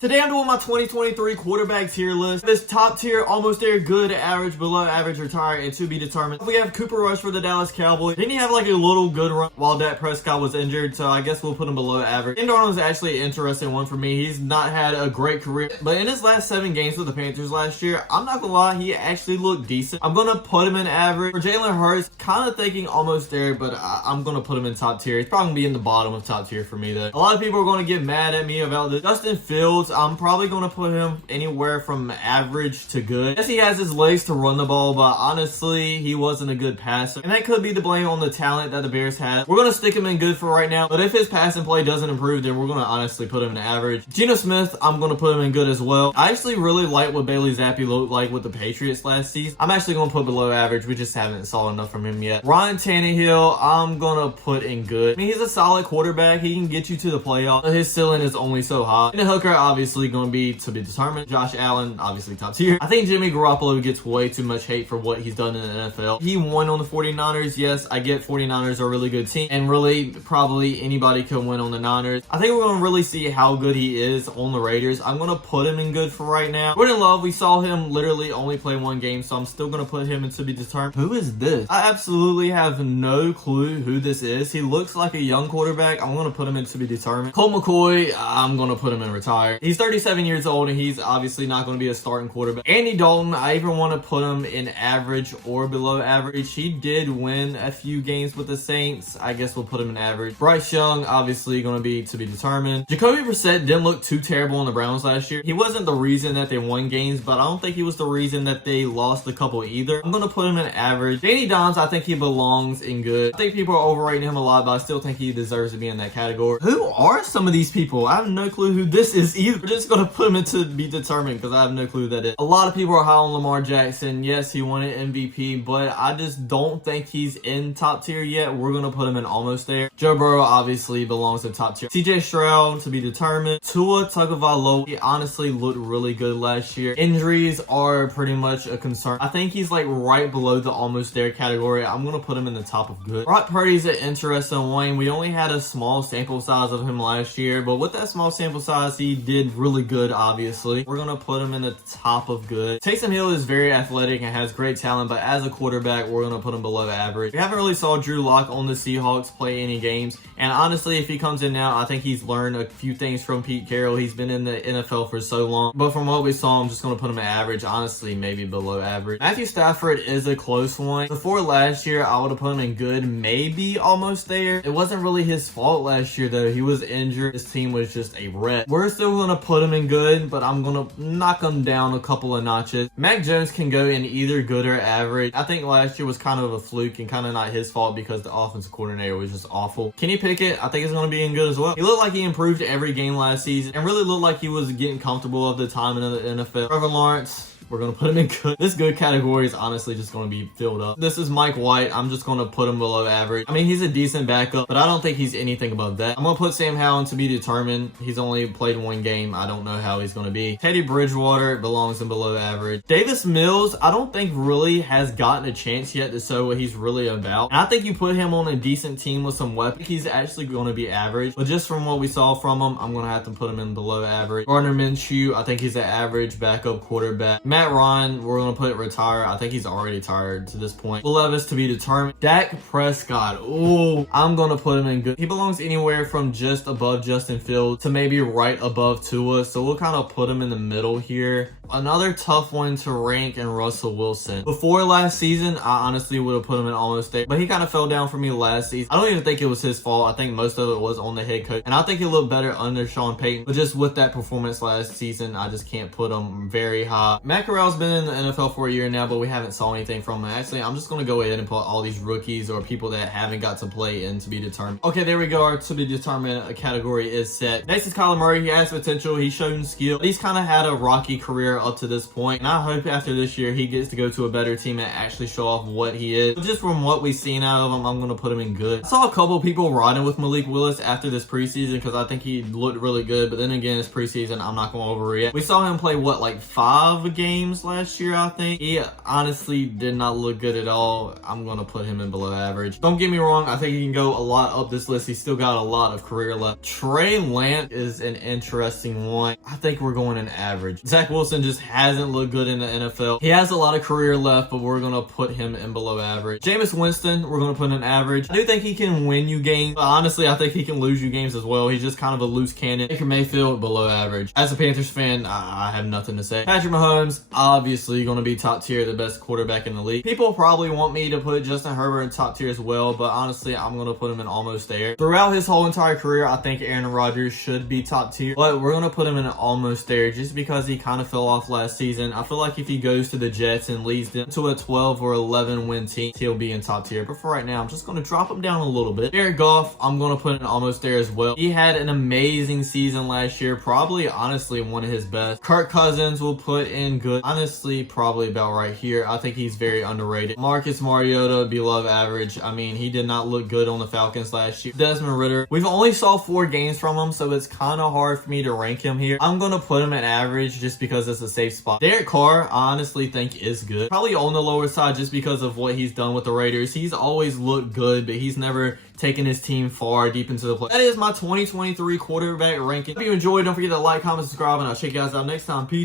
Today I'm doing my 2023 quarterback tier list. This top tier, almost there, good, average, below average, retired, and to be determined. We have Cooper Rush for the Dallas Cowboys. Didn't he have like a little good run while Dak Prescott was injured? So I guess we'll put him below average. Sam Darnold is actually an interesting one for me. He's not had a great career, but in his last 7 games with the Panthers last year, I'm not gonna lie, he actually looked decent. I'm gonna put him in average. For Jalen Hurts, kind of thinking almost there, but I'm gonna put him in top tier. He's probably gonna be in the bottom of top tier for me though. A lot of people are gonna get mad at me about this. Justin Fields, I'm probably gonna put him anywhere from average to good. Yes, he has his legs to run the ball, but honestly, he wasn't a good passer. And that could be the blame on the talent that the Bears had. We're gonna stick him in good for right now, but if his passing play doesn't improve, then we're gonna honestly put him in average. Geno Smith, I'm gonna put him in good as well. I actually really like what Bailey Zappi looked like with the Patriots last season. I'm actually gonna put below average. We just haven't saw enough from him yet. Ryan Tannehill, I'm gonna put in good. I mean, he's a solid quarterback. He can get you to the playoffs, but his ceiling is only so high. And the Hooker, obviously gonna be to be determined. Josh Allen, obviously top tier. I think Jimmy Garoppolo gets way too much hate for what he's done in the NFL. He won on the 49ers. Yes, I get 49ers are a really good team, and really probably anybody could win on the Niners. I think we're going to really see how good he is on the Raiders. I'm going to put him in good for right now. Jordan Love, we saw him literally only play 1 game, so I'm still going to put him in to be determined. Who is this? I absolutely have no clue who this is. He looks like a young quarterback. I'm going to put him in to be determined. Colt McCoy, I'm going to put him in retired. He's 37 years old, and he's obviously not going to be a starting quarterback. Andy Dalton, I even want to put him in average or below average. He did win a few games with the Saints. I guess we'll put him in average. Bryce Young, obviously going to be determined. Jacoby Brissett didn't look too terrible on the Browns last year. He wasn't the reason that they won games, but I don't think he was the reason that they lost a couple either. I'm going to put him in average. Danny Dimes, I think he belongs in good. I think people are overrating him a lot, but I still think he deserves to be in that category. Who are some of these people? I have no clue who this is either. We're just going to put him in to be determined because I have no clue that it. A lot of people are high on Lamar Jackson. Yes, he won an MVP, but I just don't think he's in top tier yet. We're going to put him in almost there. Joe Burrow obviously belongs in top tier. CJ Stroud to be determined. Tua Tagovailoa, he honestly looked really good last year. Injuries are pretty much a concern. I think he's like right below the almost there category. I'm going to put him in the top of good. Brock Purdy's an interesting one. We only had a small sample size of him last year, but with that small sample size, he did really good, obviously. We're going to put him in the top of good. Taysom Hill is very athletic and has great talent, but as a quarterback, we're going to put him below average. We haven't really saw Drew Lock on the Seahawks play any games, and honestly, if he comes in now, I think he's learned a few things from Pete Carroll. He's been in the NFL for so long, but from what we saw, I'm just going to put him at average. Honestly, maybe below average. Matthew Stafford is a close one. Before last year, I would have put him in good, maybe almost there. It wasn't really his fault last year, though. He was injured. His team was just a wreck. We're still going to put him in good, but I'm going to knock him down a couple of notches. Mac Jones can go in either good or average. I think last year was kind of a fluke and kind of not his fault because the offensive coordinator was just awful. Kenny Pickett, I think is going to be in good as well. He looked like he improved every game last season and really looked like he was getting comfortable of the time in the NFL. Trevor Lawrence, we're going to put him in good. This good category is honestly just going to be filled up. This is Mike White. I'm just going to put him below average. I mean, he's a decent backup, but I don't think he's anything above that. I'm going to put Sam Howell to be determined. He's only played 1 game. I don't know how he's going to be. Teddy Bridgewater belongs in below average. Davis Mills, I don't think really has gotten a chance yet to show what he's really about. And I think you put him on a decent team with some weapons, he's actually going to be average. But just from what we saw from him, I'm going to have to put him in below average. Gardner Minshew, I think he's an average backup quarterback. Matt Ryan, we're going to put retire. I think he's already tired to this point. Will Levis to be determined. Dak Prescott, oh, I'm going to put him in good. He belongs anywhere from just above Justin Fields to maybe right above Tua, so we'll kind of put him in the middle here. Another tough one to rank in Russell Wilson. Before last season, I honestly would have put him in almost there, but he kind of fell down for me last season. I don't even think it was his fault. I think most of it was on the head coach, and I think he looked better under Sean Payton, but just with that performance last season, I just can't put him very high. Matt Corral's been in the NFL for a year now, but we haven't saw anything from him. Actually, I'm just going to go ahead and put all these rookies or people that haven't got to play in to be determined. Okay, there we go. Our to be determined category is set. Next is Kyler Murray. He has potential. He's shown skill. But he's kind of had a rocky career up to this point, and I hope after this year he gets to go to a better team and actually show off what he is. But just from what we've seen out of him, I'm going to put him in good. I saw a couple people riding with Malik Willis after this preseason because I think he looked really good, but then again, it's preseason. I'm not going to overreact. We saw him play, what, like 5 games last year, I think. He honestly did not look good at all. I'm going to put him in below average. Don't get me wrong. I think he can go a lot up this list. He's still got a lot of career left. Trey Lance is an interesting missing one. I think we're going an average. Zach Wilson just hasn't looked good in the NFL. He has a lot of career left, but we're going to put him in below average. Jameis Winston, we're going to put in average. I do think he can win you games, but honestly, I think he can lose you games as well. He's just kind of a loose cannon. Baker Mayfield, below average. As a Panthers fan, I have nothing to say. Patrick Mahomes, obviously going to be top tier, the best quarterback in the league. People probably want me to put Justin Herbert in top tier as well, but honestly, I'm going to put him in almost there. Throughout his whole entire career, I think Aaron Rodgers should be top tier, but we're going to put him in almost there just because he kind of fell off last season. I feel like if he goes to the Jets and leads them to a 12 or 11 win team, he'll be in top tier. But for right now, I'm just going to drop him down a little bit. Jared Goff, I'm going to put in almost there as well. He had an amazing season last year, probably honestly one of his best. Kirk Cousins will put in good. Honestly, probably about right here. I think he's very underrated. Marcus Mariota, below average. I mean, he did not look good on the Falcons last year. Desmond Ridder, we've only saw 4 games from him, so it's kind of hard for me to rank him here. I'm going to put him at average just because it's a safe spot. Derek Carr, I honestly think is good. Probably on the lower side just because of what he's done with the Raiders. He's always looked good, but he's never taken his team far deep into the play. That is my 2023 quarterback ranking. If you enjoyed, don't forget to like, comment, subscribe, and I'll check you guys out next time. Peace.